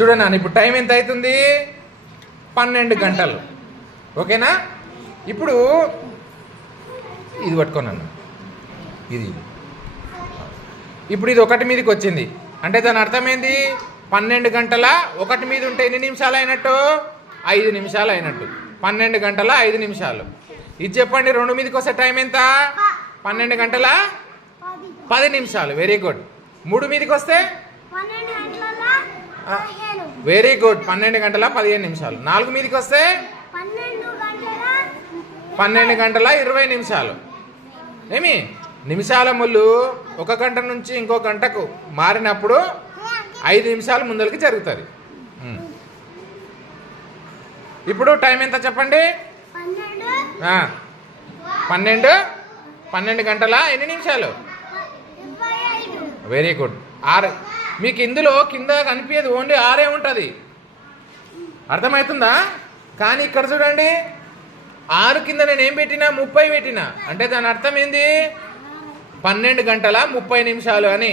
చూడన్నా ఇప్పుడు టైం ఎంత అవుతుంది? 12 గంటలు. ఓకేనా? ఇప్పుడు ఇది పట్టుకోనన్నా, ఇది ఇప్పుడు ఇది 1 మీదకి వచ్చింది అంటే దాని అర్థమైంది 12 గంటల 1 మీద ఉంటే ఎన్ని నిమిషాలు అయినట్టు? 5 నిమిషాలు అయినట్టు. 12 గంటల 5 నిమిషాలు. ఇది చెప్పండి, 2 మీదకి వస్తే టైం ఎంత? 12 గంటల 10 నిమిషాలు. Very good. 3 మీదకి వస్తే వెరీ గుడ్, 12 గంటల 15 నిమిషాలు. 4 మీదకి వస్తే 12 గంటల 20 నిమిషాలు. ఏమి నిమిషాల ముళ్ళు 1 గంట నుంచి ఇంకో గంటకు మారినప్పుడు 5 నిమిషాలు ముందరికి జరుగుతుంది. ఇప్పుడు టైం ఎంత చెప్పండి? 12 గంటల ఎన్ని నిమిషాలు? Very good. 6. మీకు ఇందులో కింద కనిపించదు, ఓన్లీ 6 ఉంటుంది. అర్థమవుతుందా? కానీ ఇక్కడ చూడండి, 6 కింద నేను ఏం పెట్టినా? 30 పెట్టినా. అంటే దాని అర్థం ఏంది? 12 గంటల 30 నిమిషాలు అని.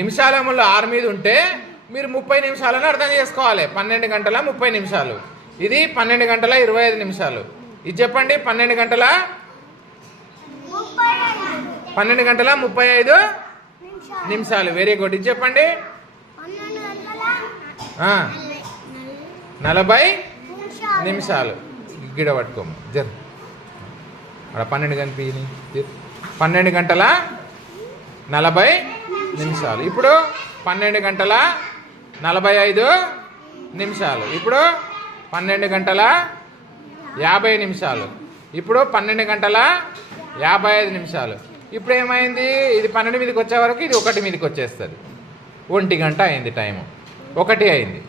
నిమిషాల ముళ్ళు 6 మీద ఉంటే మీరు 30 నిమిషాలని అర్థం చేసుకోవాలి. 12 గంటల 30 నిమిషాలు. ఇది 12 గంటల 25 నిమిషాలు. ఇది చెప్పండి, 12 గంటల 35 నిమిషాలు. Very good. ఇది చెప్పండి, 40 నిమిషాలు. గిడ పట్టుకోము జర్ అక్కడ 12 కనిపి 12 గంటల 40 నిమిషాలు. ఇప్పుడు 12 గంటల 45 నిమిషాలు. ఇప్పుడు 12 గంటల 50 నిమిషాలు. ఇప్పుడు 12 గంటల 55 నిమిషాలు. ఇప్పుడు ఏమైంది? ఇది 12 మీదకి వచ్చే వరకు ఇది 1 మీదకి వచ్చేస్తుంది. 1 గంట అయింది, టైము 1 అయింది.